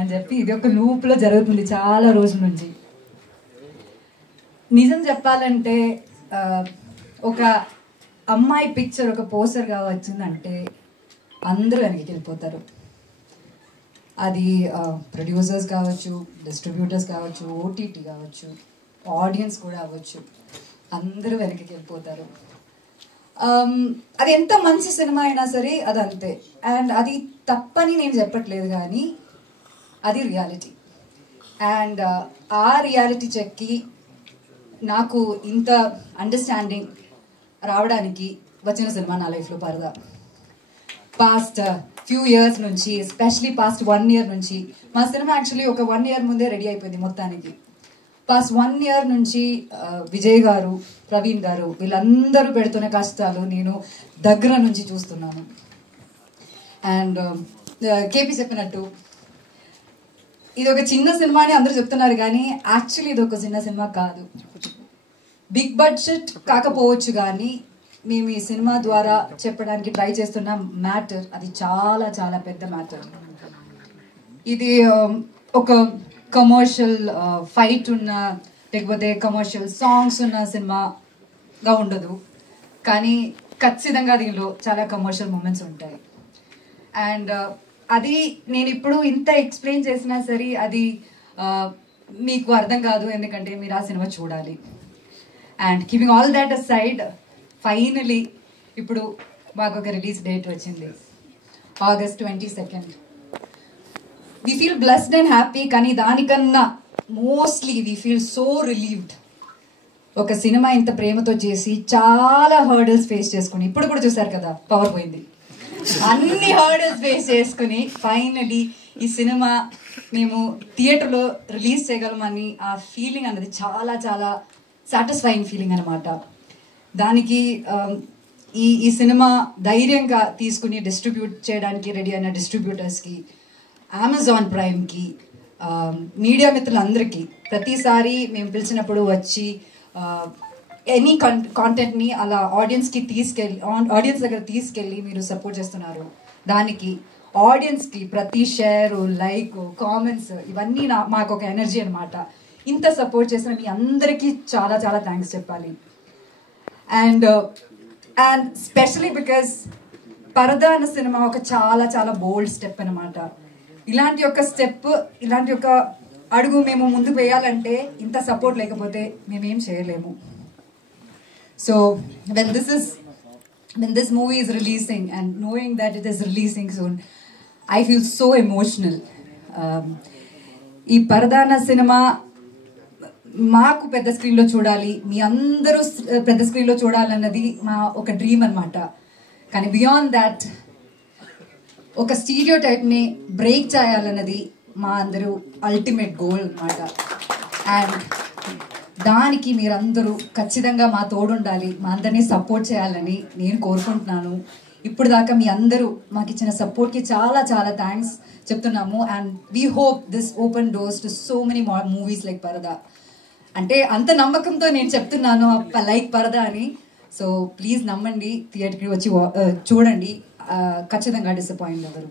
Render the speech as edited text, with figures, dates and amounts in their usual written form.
అని చెప్పి ఇది ఒక లూప్లో జరుగుతుంది చాలా రోజుల నుంచి. నిజం చెప్పాలంటే ఒక అమ్మాయి పిక్చర్ ఒక పోస్టర్గా వచ్చిందంటే అందరూ వెనక్కి వెళ్ళిపోతారు. అది ప్రొడ్యూసర్స్ కావచ్చు, డిస్ట్రిబ్యూటర్స్ కావచ్చు, ఓటీటీ కావచ్చు, ఆడియన్స్ కూడా అవ్వచ్చు, అందరూ వెనక్కి వెళ్ళిపోతారు. అది ఎంత మంచి సినిమా అయినా సరే అదంతే. అండ్ అది తప్పని నేను చెప్పట్లేదు, కానీ అది రియాలిటీ. అండ్ ఆ రియాలిటీ చెక్కి నాకు ఇంత అండర్స్టాండింగ్ రావడానికి వచ్చిన సినిమా నా లైఫ్లో పరదా. పాస్ట్ ఫ్యూ ఇయర్స్ నుంచి, ఎస్పెషలీ పాస్ట్ 1 year నుంచి, మా సినిమా యాక్చువల్లీ ఒక 1 year ముందే రెడీ అయిపోయింది మొత్తానికి. పాస్ట్ 1 year నుంచి విజయ్ గారు, ప్రవీణ్ గారు వీళ్ళందరూ పెడుతున్న కష్టాలు నేను దగ్గర నుంచి చూస్తున్నాను. అండ్ కేపీ చెప్పినట్టు ఇది ఒక చిన్న సినిమా అని అందరూ చెప్తున్నారు, కానీ యాక్చువల్లీ ఇది ఒక చిన్న సినిమా కాదు. బిగ్ బడ్జెట్ కాకపోవచ్చు, కానీ మేము ఈ సినిమా ద్వారా చెప్పడానికి ట్రై చేస్తున్న మ్యాటర్ అది చాలా చాలా పెద్ద మ్యాటర్. ఇది ఒక కమర్షియల్ ఫైట్ ఉన్న, లేకపోతే కమర్షియల్ సాంగ్స్ ఉన్న సినిమాగా ఉండదు, కానీ ఖచ్చితంగా దీనిలో చాలా కమర్షియల్ మూమెంట్స్ ఉంటాయి. అండ్ అది నేను ఇప్పుడు ఇంత ఎక్స్ప్లెయిన్ చేసినా సరే అది మీకు అర్థం కాదు, ఎందుకంటే మీరు ఆ సినిమా చూడాలి. And keeping all that aside, finally ఇప్పుడు మాకు ఒక రిలీజ్ డేట్ వచ్చింది, August 22nd. We feel blessed and happy, కానీ దానికన్నా mostly we feel so relieved. ఒక సినిమా ఇంత ప్రేమతో చేసి చాలా హర్డల్స్ ఫేస్ చేసుకుని, ఇప్పుడు కూడా చూసారు కదా పవర్ పోయింది, అన్ని హర్డల్స్ ఫేస్ చేసుకుని ఫైనలీ ఈ సినిమా మేము థియేటర్లో రిలీజ్ చేయగలమని ఆ ఫీలింగ్ అన్నది చాలా చాలా సాటిస్ఫైయింగ్ ఫీలింగ్ అనమాట. దానికి ఈ సినిమా ధైర్యంగా తీసుకుని డిస్ట్రిబ్యూట్ చేయడానికి రెడీ అయిన డిస్ట్రిబ్యూటర్స్కి, అమెజాన్ ప్రైమ్కి, మీడియా మిత్రులందరికీ, ప్రతిసారి మేము పిలిచినప్పుడు వచ్చి ఎనీ కాంటెంట్ని అలా ఆడియన్స్ దగ్గర తీసుకెళ్ళి మీరు సపోర్ట్ చేస్తున్నారు. దానికి ఆడియన్స్కి ప్రతి షేరు, లైక్, కామెంట్స్ ఇవన్నీ మాకు ఒక ఎనర్జీ అనమాట. ఇంత సపోర్ట్ చేసిన మీ అందరికీ చాలా చాలా థ్యాంక్స్ చెప్పాలి. అండ్ స్పెషలీ బికాస్ పరదా అన్న సినిమా ఒక చాలా చాలా బోల్డ్ స్టెప్ అనమాట. ఇలాంటి ఒక స్టెప్, ఇలాంటి ఒక అడుగు మేము ముందుకు వేయాలంటే ఇంత సపోర్ట్ లేకపోతే మేమేం చేయలేము. So when this movie is releasing and knowing that it is releasing soon, I feel so emotional. ఈ పరదా అన్న సినిమా మాకు పెద్ద స్క్రీన్లో చూడాలి, మీ అందరూ పెద్ద స్క్రీన్లో చూడాలన్నది మా ఒక డ్రీమ్ అనమాట. కానీ బియాండ్ దాట్ ఒక స్టీరియో టైప్ని బ్రేక్ చేయాలన్నది మా అందరూ అల్టిమేట్ గోల్ అనమాట. అండ్ దానికి మీరందరూ ఖచ్చితంగా మా తోడుండాలి, మా అందరినీ సపోర్ట్ చేయాలని నేను కోరుకుంటున్నాను. ఇప్పుడు దాకా మీ అందరూ మాకు ఇచ్చిన సపోర్ట్కి చాలా చాలా థ్యాంక్స్ చెప్తున్నాము. And we hope this open doors to so many movies like పరదా. అంటే అంత నమ్మకంతో నేను చెప్తున్నాను లైక్ పరదా అని. సో ప్లీజ్ నమ్మండి, థియేటర్కి వచ్చి చూడండి, ఖచ్చితంగా డిసప్పాయింట్ అవ్వరు.